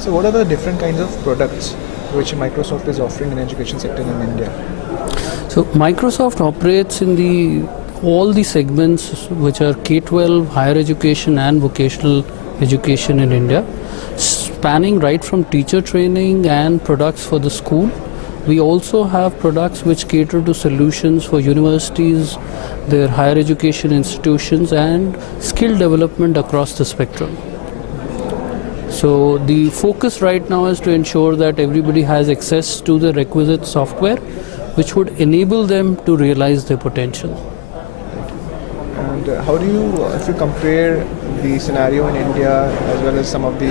So what are the different kinds of products which Microsoft is offering in education sector in India? So Microsoft operates in all the segments which are K-12, higher education and vocational education in India, spanning right from teacher training and products for the school. We also have products which cater to solutions for universities, their higher education institutions and skill development across the spectrum. So the focus right now is to ensure that everybody has access to the requisite software which would enable them to realize their potential. And how do you, if you compare the scenario in India as well as some of the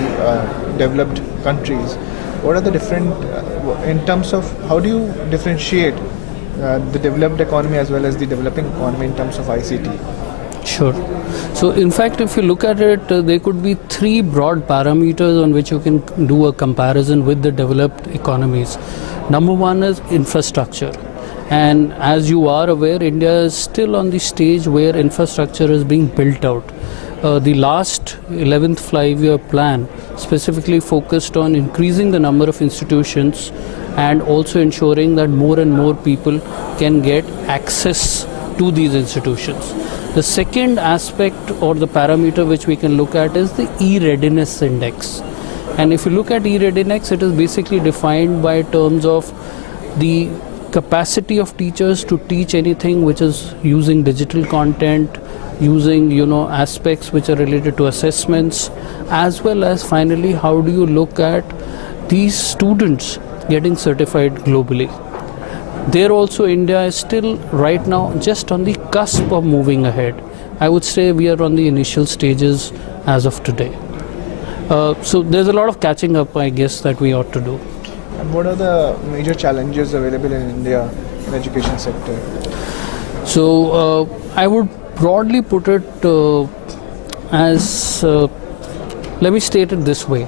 developed countries, what are the different, in terms of, how do you differentiate the developed economy as well as the developing economy in terms of ICT? Sure. So in fact, if you look at it, there could be three broad parameters on which you can do a comparison with the developed economies. Number one is infrastructure. And as you are aware, India is still on the stage where infrastructure is being built out. The last 11th five-year plan specifically focused on increasing the number of institutions and also ensuring that more and more people can get access to these institutions. The second aspect or the parameter which we can look at is the e-readiness index. And if you look at e-readiness, it is basically defined by terms of the capacity of teachers to teach anything which is using digital content, using aspects which are related to assessments, as well as finally how do you look at these students getting certified globally. There also India is still right now just on the cusp of moving ahead. I would say we are on the initial stages as of today. So there's a lot of catching up, I guess, that we ought to do. And what are the major challenges available in India in education sector? So I would broadly put it as, let me state it this way.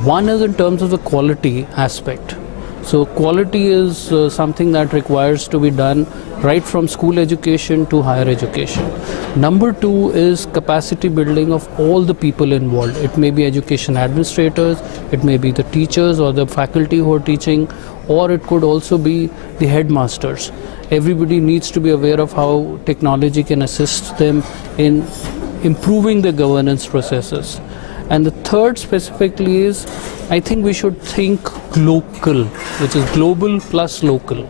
One is in terms of the quality aspect. So quality is something that requires to be done right from school education to higher education. Number two is capacity building of all the people involved. It may be education administrators, it may be the teachers or the faculty who are teaching, or it could also be the headmasters. Everybody needs to be aware of how technology can assist them in improving the governance processes. And the third specifically is, I think we should think local, which is global plus local.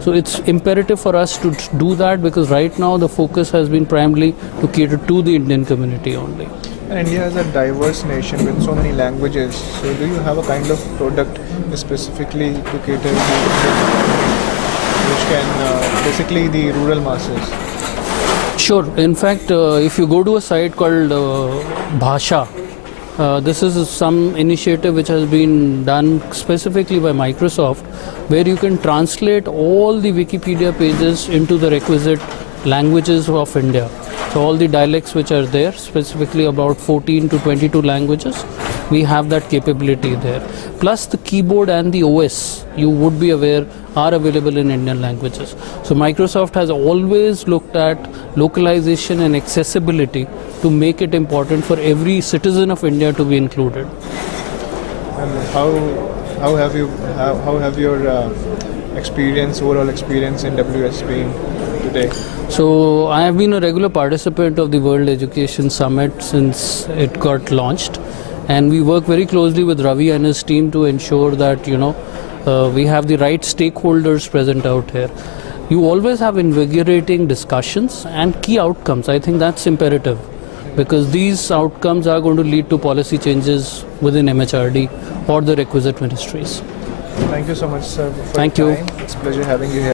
So it's imperative for us to do that because right now the focus has been primarily to cater to the Indian community only. And India is a diverse nation with so many languages. So do you have a kind of product specifically to cater to which can basically the rural masses? Sure. In fact, if you go to a site called Bhasha, this is some initiative which has been done specifically by Microsoft, where you can translate all the Wikipedia pages into the requisite languages of India. So all the dialects which are there, specifically about 14 to 22 languages, we have that capability there. Plus the keyboard and the OS, you would be aware, are available in Indian languages. So Microsoft has always looked at localization and accessibility to make it important for every citizen of India to be included. And how have your experience, overall experience in WS been today? So I have been a regular participant of the World Education Summit since it got launched, and we work very closely with Ravi and his team to ensure that we have the right stakeholders present out here. You always have invigorating discussions and key outcomes. I think that's imperative because these outcomes are going to lead to policy changes within MHRD or the requisite ministries. Thank you so much, sir. Thank you. It's a pleasure having you here.